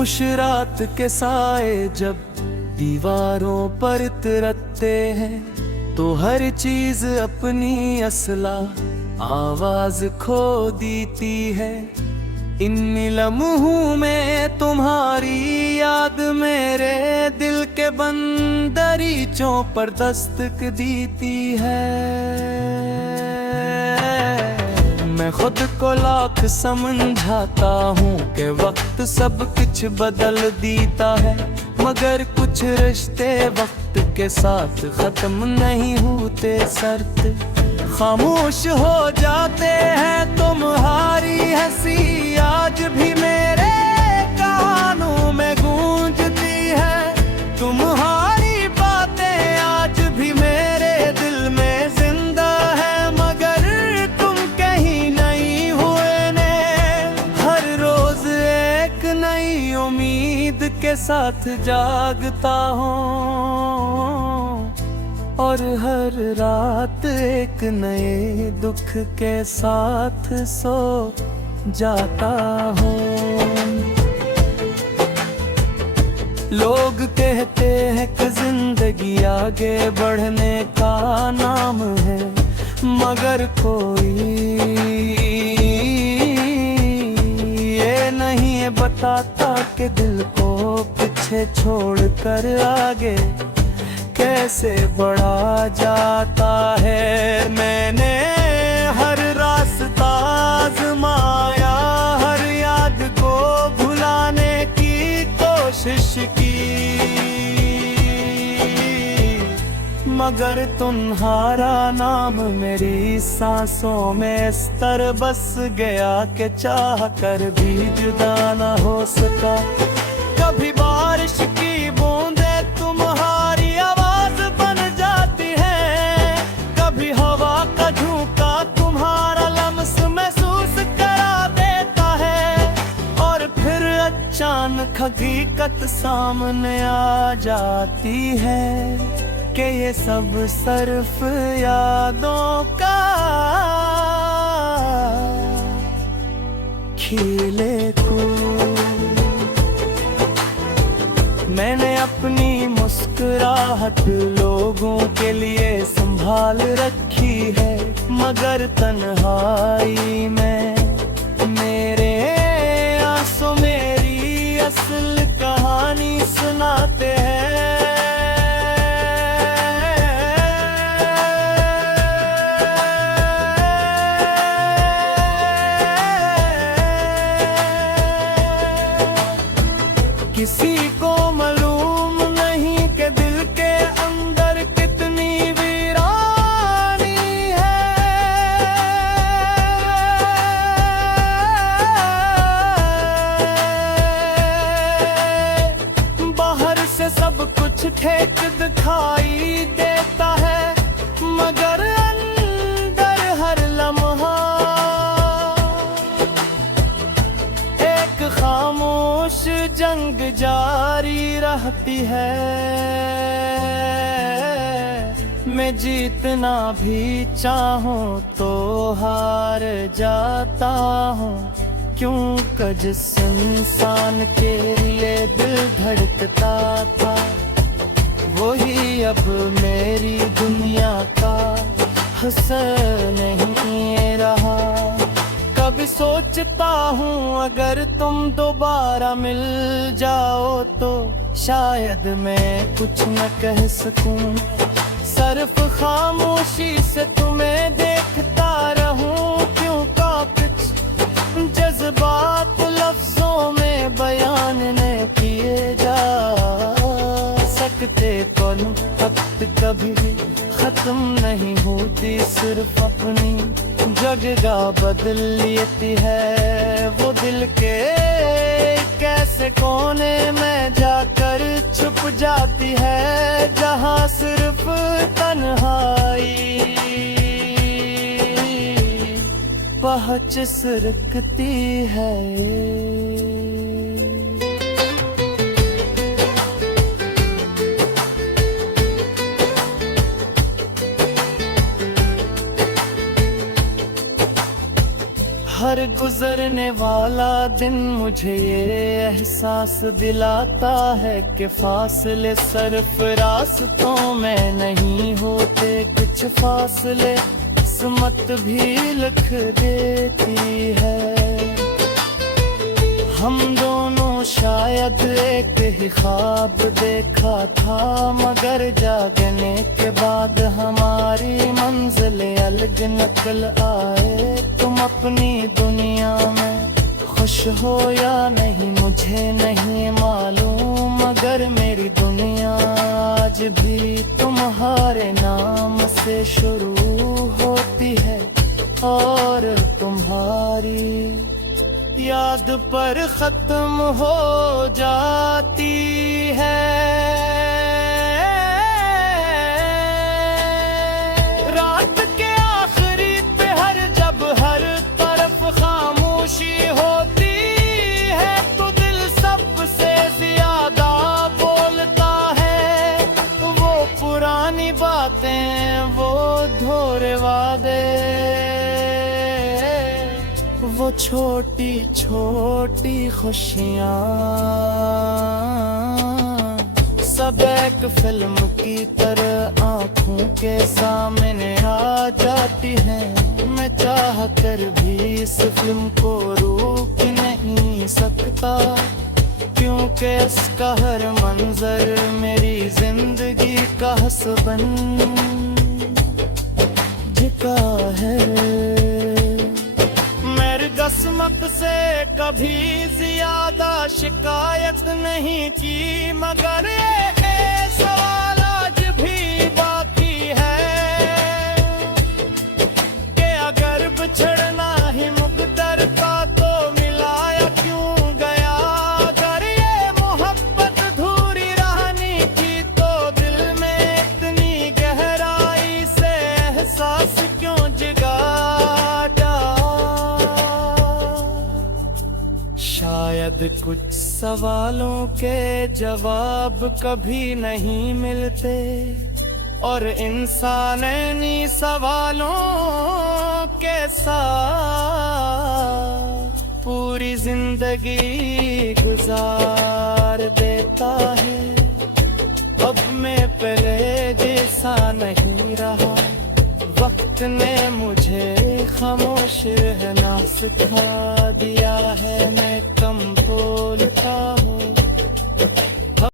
खामोश रात के साए जब दीवारों पर तिरकते हैं तो हर चीज अपनी असला आवाज खो देती है। इन लम्हों में तुम्हारी याद मेरे दिल के बंदरीचों पर दस्तक देती है। मैं खुद को लाख समझाता हूँ कि वक्त सब कुछ बदल देता है, मगर कुछ रिश्ते वक्त के साथ खत्म नहीं होते। शर्त खामोश हो जाते हैं तुम्हारी हंसी आज भी मेरे कानों में गूंजती है। तुम्हारी बातें आज भी मेरे दिल में जिंदा है, मगर तुम कहीं नहीं हुए ने। हर रोज एक नई उम्मीद के साथ जागता हूँ और हर रात एक नए दुख के साथ सो जाता हूँ। लोग कहते हैं कि जिंदगी आगे बढ़ने का नाम है, मगर कोई ये नहीं बताता कि दिल को पीछे छोड़कर आगे कैसे बढ़ा जाता है। मैंने हर रास्ता आज़माया, हर याद को भुलाने की कोशिश की, मगर तुम्हारा नाम मेरी सांसों में इस तरह बस गया कि चाह कर भी जुदा न हो सका। कभी बारिश की बूंदे तुम्हारी आवाज बन जाती है, कभी हवा का झोंका तुम्हारा लम्स महसूस करा देता है, और फिर अचानक हकीकत सामने आ जाती है कि ये सब सिर्फ यादों का खिले फूल। मैंने अपनी मुस्कुराहट लोगों के लिए संभाल रखी है, मगर तन्हाई में मेरे आंसू मेरी असल कहानी सुनाते हैं। किसी को मालूम नहीं कि दिल के अंदर कितनी वीरानी है। बाहर से सब कुछ ठीक दिखाई देता है, मगर अंदर हर लम्हा एक खामोश जंग जारी रहती है। मैं जीतना भी चाहूं तो हार जाता हूँ, क्योंकि जिस इंसान के लिए दिल धड़कता था वही अब मेरी दुनिया का हसन नहीं रहा। कभी सोचता हूँ अगर तुम दोबारा मिल जाओ तो शायद मैं कुछ न कह सकूं, सिर्फ खामोशी से तुम्हें देखता रहूं। क्यों का कुछ जज्बात लफ्जों में बयान न किए जा सकते, कौन वक्त कभी भी खत्म नहीं होती, सिर्फ अपनी जगह बदल लेती है। वो दिल के कैसे कोने में जाकर छुप जाती है, जहाँ सिर्फ तन्हाई पहुँच सरकती है। हर गुजरने वाला दिन मुझे ये एहसास दिलाता है कि फासले सिर्फ रास्तों में नहीं होते, कुछ फासले किस्मत भी लिख देती है। हम दोनों शायद एक ही ख्वाब देखा था, मगर जागने के बाद हमारी मंजिलें अलग निकल आए। तुम अपनी दुनिया में खुश हो या नहीं मुझे नहीं मालूम, मगर मेरी दुनिया आज भी तुम्हारे नाम से शुरू होती है और तुम्हारी याद पर खत्म हो जाती है। रात के आखिरी पहर जब हर तरफ खामोशी होती है, तो दिल सबसे ज्यादा बोलता है। वो पुरानी बातें, वो अधूरे वादे, वो छोटी छोटी खुशियाँ, सब एक फिल्म की तरह आँखों के सामने आ जाती हैं। मैं चाह कर भी इस फिल्म को रोक नहीं सकता, क्योंकि इसका हर मंजर मेरी जिंदगी का हस्बन झुका है। किस्मत से कभी ज्यादा शिकायत नहीं की, मगर ये सवाल आज भी बाकी है कि अगर बिछड़ना ही मुकद्दर था तो मिलाया क्यों गया। अगर ये मोहब्बत अधूरी रहनी थी तो दिल में इतनी गहराई से एहसास क्यों जगाता। शायद कुछ सवालों के जवाब कभी नहीं मिलते, और इंसान इन्हीं सवालों के साथ पूरी जिंदगी गुजार देता है। अब मैं पहले जैसा नहीं रहा, वक्त ने मुझे खामोश रहना सिखा दिया है। मैं कम बोलता हूँ